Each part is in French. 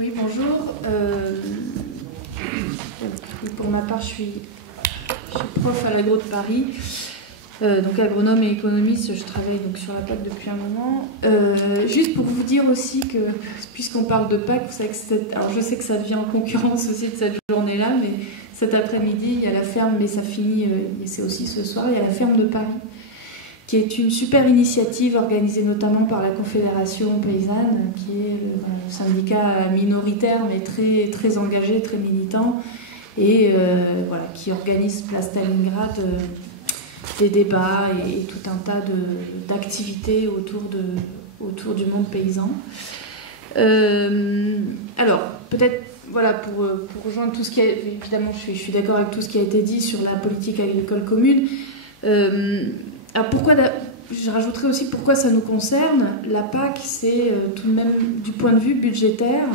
Oui, bonjour. Pour ma part, je suis prof à l'Agro de Paris, donc agronome et économiste. Je travaille donc sur la PAC depuis un moment. Juste pour vous dire aussi que, puisqu'on parle de PAC, vous savez que alors je sais que ça devient en concurrence aussi de cette journée-là, mais cet après-midi, il y a la ferme, mais ça finit, et c'est aussi ce soir, il y a la ferme de Paris, qui est une super initiative organisée notamment par la Confédération paysanne, qui est le syndicat minoritaire mais très, très engagé, très militant, et voilà, qui organise Place Stalingrad des débats et tout un tas d'activités autour du monde paysan. Alors, peut-être, voilà, pour rejoindre tout ce qui a... Évidemment, je suis d'accord avec tout ce qui a été dit sur la politique agricole commune. Alors je rajouterais aussi pourquoi ça nous concerne. La PAC, c'est tout de même, du point de vue budgétaire,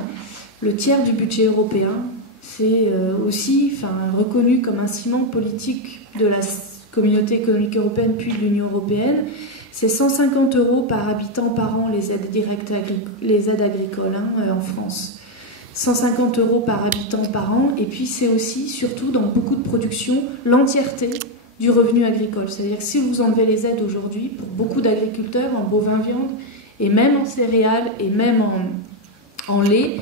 le tiers du budget européen. C'est aussi reconnu comme un ciment politique de la communauté économique européenne puis de l'Union européenne. C'est 150 € par habitant par an les aides directes, les aides agricoles en France. 150 € par habitant par an. Et puis c'est aussi, surtout dans beaucoup de productions, l'entièreté du revenu agricole. C'est-à-dire que si vous enlevez les aides aujourd'hui, pour beaucoup d'agriculteurs, en bovin-viande, et même en céréales, et même en lait,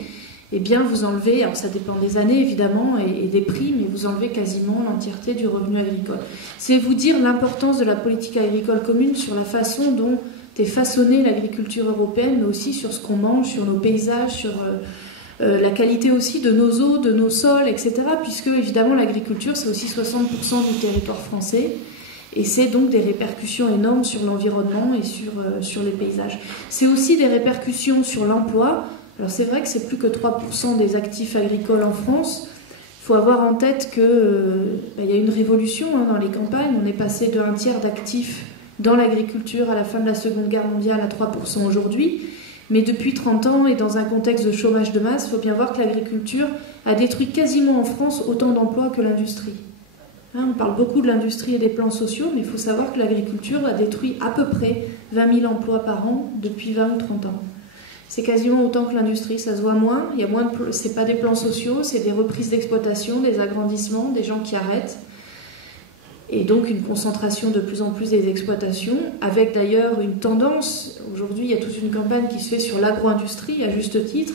eh bien vous enlevez, alors ça dépend des années évidemment, et des prix, mais vous enlevez quasiment l'entièreté du revenu agricole. C'est vous dire l'importance de la politique agricole commune sur la façon dont est façonnée l'agriculture européenne, mais aussi sur ce qu'on mange, sur nos paysages, sur... la qualité aussi de nos eaux, de nos sols, etc. Puisque, évidemment, l'agriculture, c'est aussi 60% du territoire français. Et c'est donc des répercussions énormes sur l'environnement et sur les paysages. C'est aussi des répercussions sur l'emploi. Alors, c'est vrai que c'est plus que 3% des actifs agricoles en France. Il faut avoir en tête qu'il y a une révolution dans les campagnes. On est passé de 1/3 d'actifs dans l'agriculture à la fin de la Seconde Guerre mondiale à 3% aujourd'hui. Mais depuis 30 ans et dans un contexte de chômage de masse, il faut bien voir que l'agriculture a détruit quasiment en France autant d'emplois que l'industrie. On parle beaucoup de l'industrie et des plans sociaux, mais il faut savoir que l'agriculture a détruit à peu près 20 000 emplois par an depuis 20 ou 30 ans. C'est quasiment autant que l'industrie, ça se voit moins. Il y a moins de... C'est pas des plans sociaux, c'est des reprises d'exploitation, des agrandissements, des gens qui arrêtent. Et donc une concentration de plus en plus des exploitations, avec d'ailleurs une tendance, aujourd'hui il y a toute une campagne qui se fait sur l'agro-industrie, à juste titre,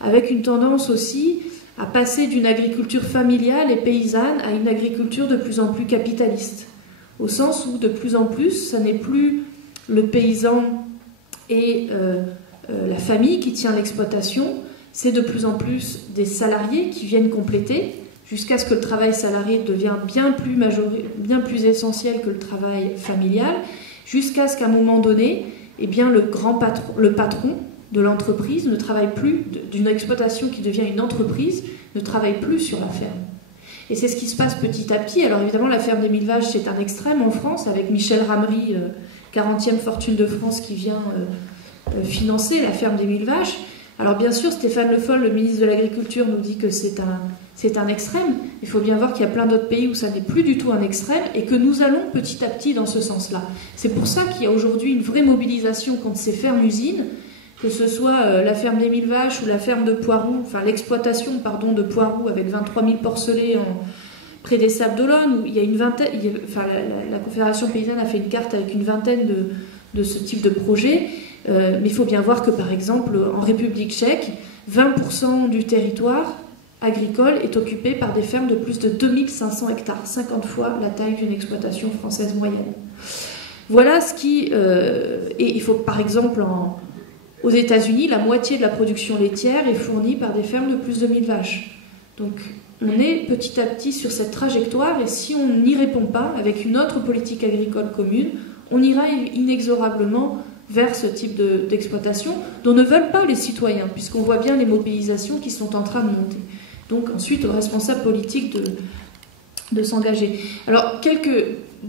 avec une tendance aussi à passer d'une agriculture familiale et paysanne à une agriculture de plus en plus capitaliste, au sens où de plus en plus, ça n'est plus le paysan et la famille qui tient l'exploitation, c'est de plus en plus des salariés qui viennent compléter, jusqu'à ce que le travail salarié devienne bien plus essentiel que le travail familial, jusqu'à ce qu'à un moment donné, eh bien, le patron de l'entreprise ne travaille plus, d'une exploitation qui devient une entreprise, ne travaille plus sur la ferme. Et c'est ce qui se passe petit à petit. Alors évidemment, la ferme des 1000 vaches, c'est un extrême en France, avec Michel Ramery, 40e fortune de France, qui vient financer la ferme des 1000 vaches. Alors bien sûr, Stéphane Le Foll, le ministre de l'Agriculture, nous dit que c'est un extrême. Il faut bien voir qu'il y a plein d'autres pays où ça n'est plus du tout un extrême et que nous allons petit à petit dans ce sens-là. C'est pour ça qu'il y a aujourd'hui une vraie mobilisation contre ces fermes-usines, que ce soit la ferme des 1000 vaches ou la ferme de Poiroux, enfin l'exploitation de Poiroux avec 23 000 porcelets près des Sables d'Olonne, où il y a une vingtaine, la Confédération paysanne a fait une carte avec une vingtaine de ce type de projet. Mais il faut bien voir que, par exemple, en République tchèque, 20% du territoire agricole est occupé par des fermes de plus de 2500 hectares, 50 fois la taille d'une exploitation française moyenne. Voilà ce qui... et il faut, par exemple, aux États-Unis, la moitié de la production laitière est fournie par des fermes de plus de 1000 vaches. Donc, on est petit à petit sur cette trajectoire, et si on n'y répond pas, avec une autre politique agricole commune, on ira inexorablement vers ce type d'exploitation dont ne veulent pas les citoyens, puisqu'on voit bien les mobilisations qui sont en train de monter. Donc ensuite aux responsables politiques de s'engager. Alors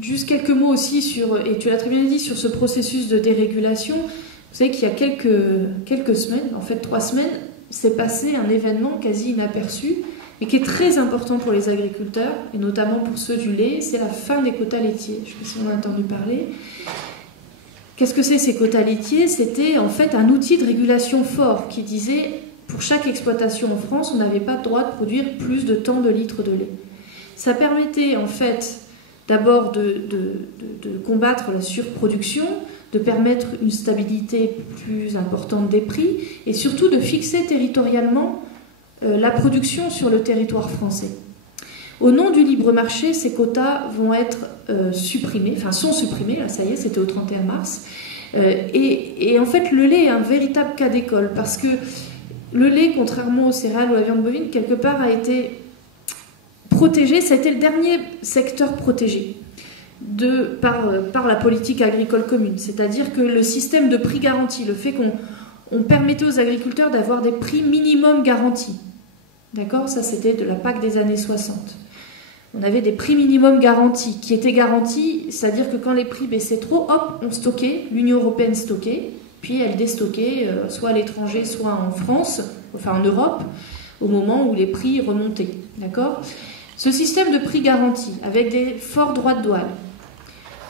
juste quelques mots aussi sur, et tu l'as très bien dit, sur ce processus de dérégulation. Vous savez qu'il y a quelques semaines, en fait 3 semaines, s'est passé un événement quasi inaperçu, mais qui est très important pour les agriculteurs, et notamment pour ceux du lait, c'est la fin des quotas laitiers. Je ne sais pas si on a entendu parler. Qu'est-ce que c'est ces quotas laitiers? C'était en fait un outil de régulation fort qui disait pour chaque exploitation en France, on n'avait pas le droit de produire plus de tant de litres de lait. Ça permettait en fait d'abord de combattre la surproduction, de permettre une stabilité plus importante des prix et surtout de fixer territorialement la production sur le territoire français. Au nom du libre marché, ces quotas vont être supprimés, enfin sont supprimés, là ça y est, c'était au 31 mars. Et en fait, le lait est un véritable cas d'école parce que le lait, contrairement aux céréales ou à la viande bovine, quelque part a été protégé, ça a été le dernier secteur protégé par la politique agricole commune. C'est-à-dire que le système de prix garanti, le fait qu'on permettait aux agriculteurs d'avoir des prix minimum garantis. D'accord ? Ça, c'était de la PAC des années 60. On avait des prix minimum garantis, qui étaient garantis, c'est-à-dire que quand les prix baissaient trop, hop, on stockait, l'Union européenne stockait, puis elle déstockait, soit à l'étranger, soit en France, enfin en Europe, au moment où les prix remontaient. D'accord ? Ce système de prix garanti, avec des forts droits de douane,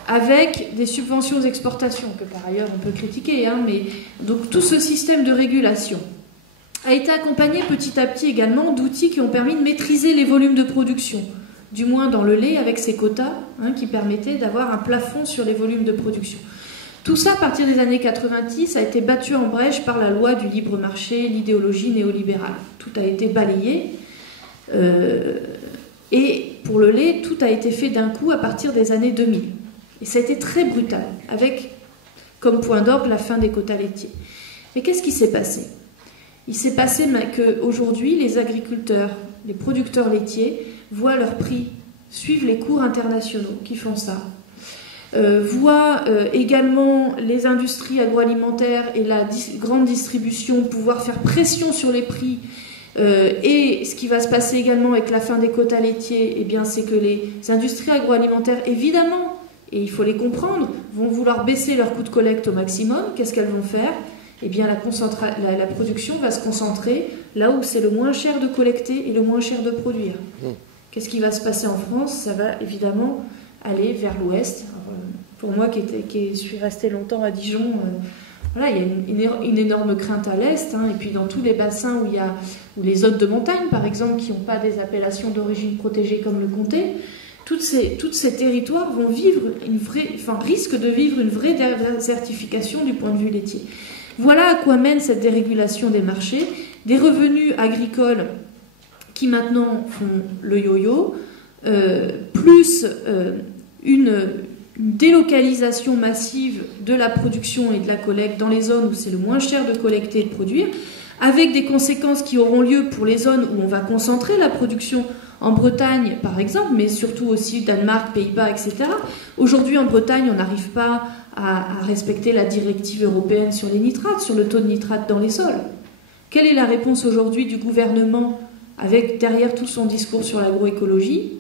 avec des subventions aux exportations, que par ailleurs on peut critiquer, hein, mais donc tout ce système de régulation a été accompagné petit à petit également d'outils qui ont permis de maîtriser les volumes de production, du moins dans le lait avec ses quotas, hein, qui permettaient d'avoir un plafond sur les volumes de production. Tout ça, à partir des années 90, a été battu en brèche par la loi du libre marché, l'idéologie néolibérale. Tout a été balayé. Et pour le lait, tout a été fait d'un coup à partir des années 2000. Et ça a été très brutal, avec comme point d'orgue la fin des quotas laitiers. Mais qu'est-ce qui s'est passé ? Il s'est passé qu'aujourd'hui, les agriculteurs, les producteurs laitiers, voient leurs prix suivre les cours internationaux qui font ça. Voient également les industries agroalimentaires et la grande distribution pouvoir faire pression sur les prix. Et ce qui va se passer également avec la fin des quotas laitiers, eh bien, c'est que les industries agroalimentaires, évidemment, et il faut les comprendre, vont vouloir baisser leur coût de collecte au maximum. Qu'est-ce qu'elles vont faire ? Eh bien, la production va se concentrer là où c'est le moins cher de collecter et le moins cher de produire. Qu'est-ce qui va se passer en France ? Ça va évidemment aller vers l'ouest. Pour moi qui suis restée longtemps à Dijon, voilà, il y a une énorme crainte à l'est, hein, et puis dans tous les bassins où les zones de montagne, par exemple, qui n'ont pas des appellations d'origine protégée comme le comté, tous ces territoires vont risquent de vivre une vraie désertification du point de vue laitier. Voilà à quoi mène cette dérégulation des marchés, des revenus agricoles qui maintenant font le yo-yo, plus une délocalisation massive de la production et de la collecte dans les zones où c'est le moins cher de collecter et de produire, avec des conséquences qui auront lieu pour les zones où on va concentrer la production, en Bretagne par exemple, mais surtout aussi Danemark, Pays-Bas, etc. Aujourd'hui en Bretagne, on n'arrive pas à respecter la directive européenne sur les nitrates, sur le taux de nitrate dans les sols. Quelle est la réponse aujourd'hui du gouvernement avec derrière tout son discours sur l'agroécologie?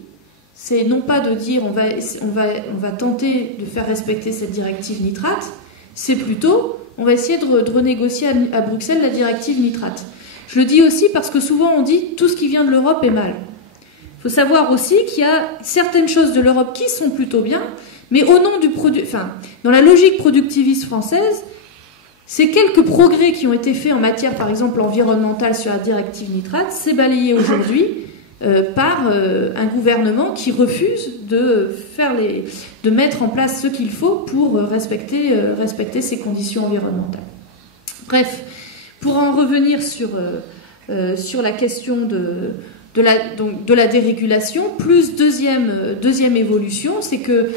C'est non pas de dire on va tenter de faire respecter cette directive nitrate, c'est plutôt on va essayer de renégocier à Bruxelles la directive nitrate. Je le dis aussi parce que souvent on dit tout ce qui vient de l'Europe est mal. Il faut savoir aussi qu'il y a certaines choses de l'Europe qui sont plutôt bien, mais au nom du produit, dans la logique productiviste française, ces quelques progrès qui ont été faits en matière, par exemple, environnementale sur la directive nitrate, c'est balayé aujourd'hui par un gouvernement qui refuse de mettre en place ce qu'il faut pour respecter ces conditions environnementales. Bref, pour en revenir sur la question de la dérégulation, plus deuxième évolution, c'est que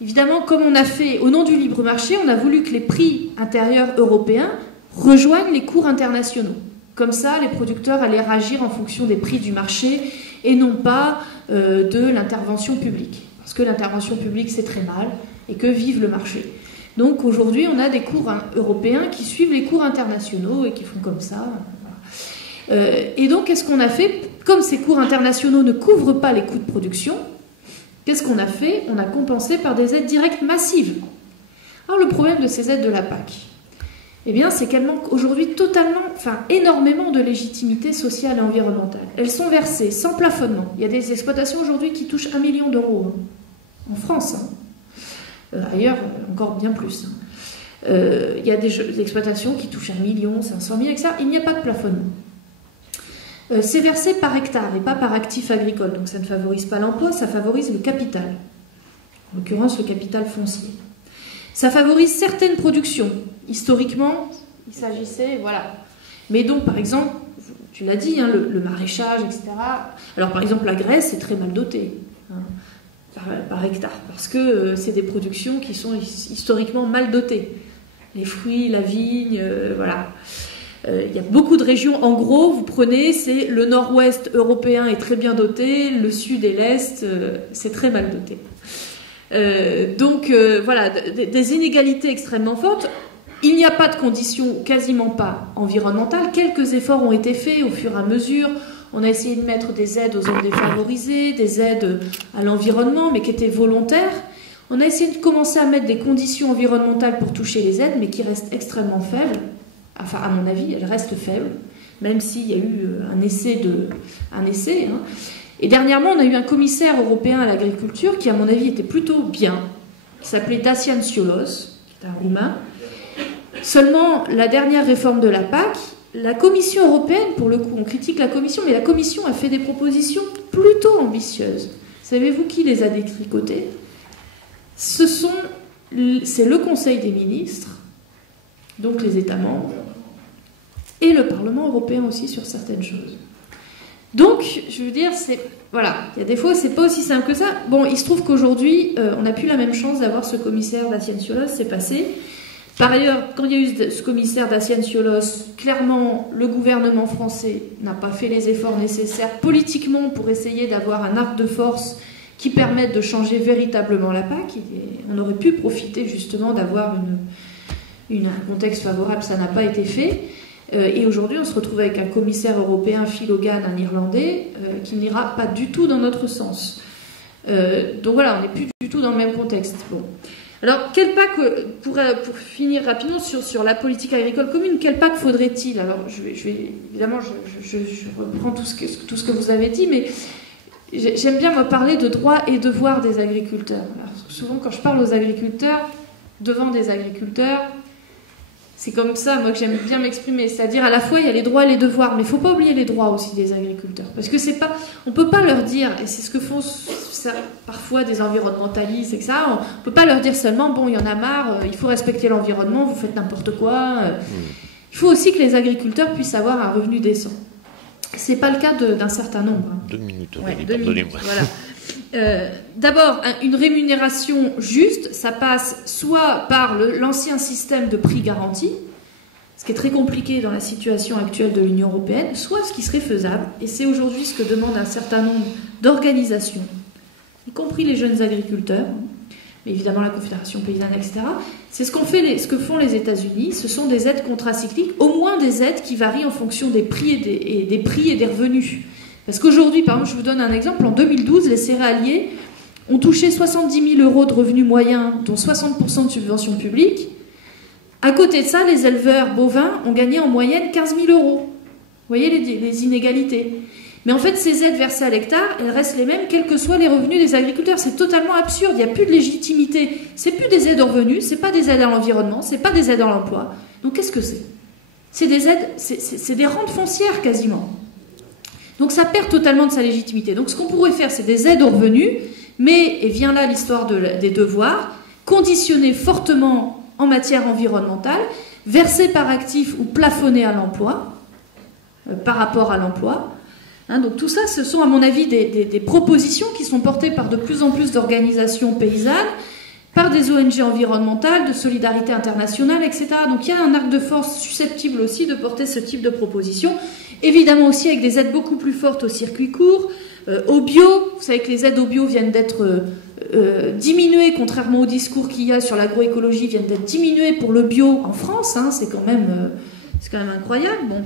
évidemment, comme on a fait au nom du libre marché, on a voulu que les prix intérieurs européens rejoignent les cours internationaux. Comme ça, les producteurs allaient réagir en fonction des prix du marché et non pas de l'intervention publique. Parce que l'intervention publique, c'est très mal et que vive le marché. Donc aujourd'hui, on a des cours européens qui suivent les cours internationaux et qui font comme ça. Et donc, qu'est-ce qu'on a fait ? Comme ces cours internationaux ne couvrent pas les coûts de production, qu'est-ce qu'on a fait ? On a compensé par des aides directes massives. Alors le problème de ces aides de la PAC, eh bien, c'est qu'elles manquent aujourd'hui énormément de légitimité sociale et environnementale. Elles sont versées sans plafonnement. Il y a des exploitations aujourd'hui qui touchent 1 million d'euros, hein, en France. Hein. Ailleurs, encore bien plus. Hein. Il y a des exploitations qui touchent 1 500 000, etc. Il n'y a pas de plafonnement. c'est versé par hectare et pas par actif agricole. Donc ça ne favorise pas l'emploi, ça favorise le capital. En l'occurrence, le capital foncier. Ça favorise certaines productions. Historiquement, il s'agissait, voilà. Mais donc, par exemple, tu l'as dit, hein, le maraîchage, etc. Alors, par exemple, la Grèce est très mal dotée hein, par hectare, parce que c'est des productions qui sont historiquement mal dotées. Les fruits, la vigne, voilà. Il y a beaucoup de régions, en gros, vous prenez, c'est le nord-ouest européen est très bien doté, le sud et l'est, c'est très mal doté. Donc, voilà, des inégalités extrêmement fortes. Il n'y a pas de conditions, quasiment pas, environnementales. Quelques efforts ont été faits au fur et à mesure. On a essayé de mettre des aides aux zones défavorisées, des aides à l'environnement, mais qui étaient volontaires. On a essayé de commencer à mettre des conditions environnementales pour toucher les aides, mais qui restent extrêmement faibles. Enfin, à mon avis, elles restent faibles, même s'il y a eu un essai. Hein. Et dernièrement, on a eu un commissaire européen à l'agriculture qui, à mon avis, était plutôt bien, qui s'appelait Dacian Ciolos, qui est un Roumain. Seulement, la dernière réforme de la PAC, la Commission européenne, pour le coup, on critique la Commission, mais la Commission a fait des propositions plutôt ambitieuses. Savez-vous qui les a détricotées ? C'est le Conseil des ministres, donc les États membres, et le Parlement européen aussi sur certaines choses. Donc, je veux dire, voilà, il y a des fois, c'est pas aussi simple que ça. Bon, il se trouve qu'aujourd'hui, on n'a plus la même chance d'avoir ce commissaire Dacian Ciolos, c'est passé. Par ailleurs, quand il y a eu ce commissaire Dacian Ciolos, clairement, le gouvernement français n'a pas fait les efforts nécessaires politiquement pour essayer d'avoir un arc de force qui permette de changer véritablement la PAC. On aurait pu profiter justement d'avoir un contexte favorable, ça n'a pas été fait. Et aujourd'hui, on se retrouve avec un commissaire européen, Phil Hogan, un Irlandais, qui n'ira pas du tout dans notre sens. Donc voilà, on n'est plus du tout dans le même contexte. Bon. Alors, quelle PAC, pour finir rapidement sur la politique agricole commune, quelle PAC faudrait-il? Alors, évidemment, je reprends tout ce que vous avez dit, mais j'aime bien me parler de droits et devoirs des agriculteurs. Alors, souvent, quand je parle aux agriculteurs, devant des agriculteurs, c'est comme ça, moi, que j'aime bien m'exprimer. C'est-à-dire, à la fois, il y a les droits et les devoirs, mais il ne faut pas oublier les droits aussi des agriculteurs. Parce que c'est pas... On ne peut pas leur dire, et c'est ce que font parfois des environnementalistes, etc. On ne peut pas leur dire seulement, bon, il y en a marre, il faut respecter l'environnement, vous faites n'importe quoi. Il faut aussi que les agriculteurs puissent avoir un revenu décent. Ce n'est pas le cas d'un certain nombre. 2 minutes, ouais, pardonnez-moi. Voilà. D'abord, une rémunération juste, ça passe soit par l'ancien système de prix garanti, ce qui est très compliqué dans la situation actuelle de l'Union européenne, soit ce qui serait faisable, et c'est aujourd'hui ce que demande un certain nombre d'organisations, y compris les jeunes agriculteurs, mais évidemment la Confédération paysanne, etc. C'est ce que font les États-Unis, ce sont des aides contracycliques, au moins des aides qui varient en fonction des prix et des revenus. Parce qu'aujourd'hui, par exemple, je vous donne un exemple, en 2012, les céréaliers ont touché 70 000 € de revenus moyens, dont 60% de subventions publiques. À côté de ça, les éleveurs bovins ont gagné en moyenne 15 000 €. Vous voyez les inégalités. Mais en fait, ces aides versées à l'hectare, elles restent les mêmes, quels que soient les revenus des agriculteurs. C'est totalement absurde, il n'y a plus de légitimité. C'est plus des aides aux revenus, c'est pas des aides à l'environnement, c'est pas des aides à l'emploi. Donc qu'est-ce que c'est? C'est des aides, c'est des rentes foncières quasiment. Donc ça perd totalement de sa légitimité. Donc ce qu'on pourrait faire, c'est des aides aux revenus, mais, et vient là l'histoire des devoirs, conditionnés fortement en matière environnementale, versés par actif ou plafonnés à l'emploi, par rapport à l'emploi. Hein, donc tout ça, ce sont à mon avis des propositions qui sont portées par de plus en plus d'organisations paysannes, par des ONG environnementales, de solidarité internationale, etc. Donc il y a un arc de force susceptible aussi de porter ce type de propositions. Évidemment aussi avec des aides beaucoup plus fortes au circuit court, au bio. Vous savez que les aides au bio viennent d'être diminuées, contrairement au discours qu'il y a sur l'agroécologie, viennent d'être diminuées pour le bio en France. Hein, c'est quand même incroyable. Bon.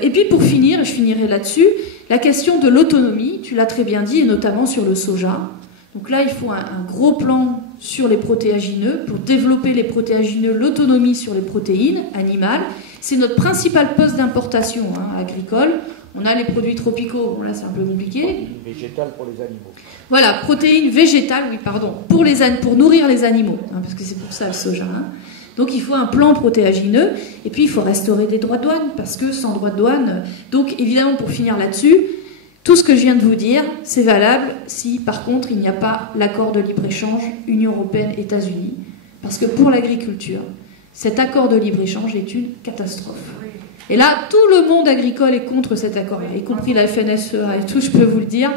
Et puis pour finir, et je finirai là-dessus, la question de l'autonomie, tu l'as très bien dit, et notamment sur le soja. Donc là, il faut un gros plan sur les protéagineux pour développer les protéagineux, l'autonomie sur les protéines animales. C'est notre principal poste d'importation agricole. On a les produits tropicaux, bon là c'est un peu compliqué. Protéines végétales pour les animaux. Voilà, protéines végétales, oui pardon, pour nourrir les animaux, hein, parce que c'est pour ça le soja. Hein. Donc il faut un plan protéagineux, et puis il faut restaurer des droits de douane, parce que sans droits de douane... Donc évidemment, pour finir là-dessus, tout ce que je viens de vous dire, c'est valable si par contre il n'y a pas l'accord de libre-échange Union européenne-États-Unis. Parce que pour l'agriculture, cet accord de libre-échange est une catastrophe. Et là, tout le monde agricole est contre cet accord-là, y compris la FNSEA et tout, je peux vous le dire.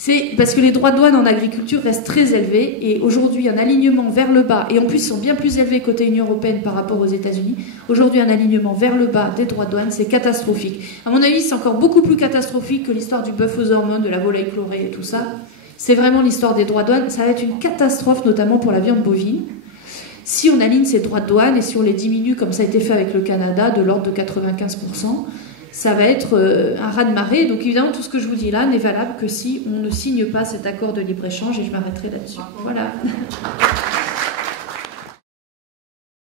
C'est parce que les droits de douane en agriculture restent très élevés, et aujourd'hui un alignement vers le bas, et en plus ils sont bien plus élevés côté Union européenne par rapport aux États-Unis. Aujourd'hui un alignement vers le bas des droits de douane, c'est catastrophique. À mon avis, c'est encore beaucoup plus catastrophique que l'histoire du bœuf aux hormones, de la volaille chlorée et tout ça. C'est vraiment l'histoire des droits de douane. Ça va être une catastrophe, notamment pour la viande bovine. Si on aligne ces droits de douane et si on les diminue, comme ça a été fait avec le Canada, de l'ordre de 95%, ça va être un raz-de-marée. Donc évidemment, tout ce que je vous dis là n'est valable que si on ne signe pas cet accord de libre-échange, et je m'arrêterai là-dessus. Voilà.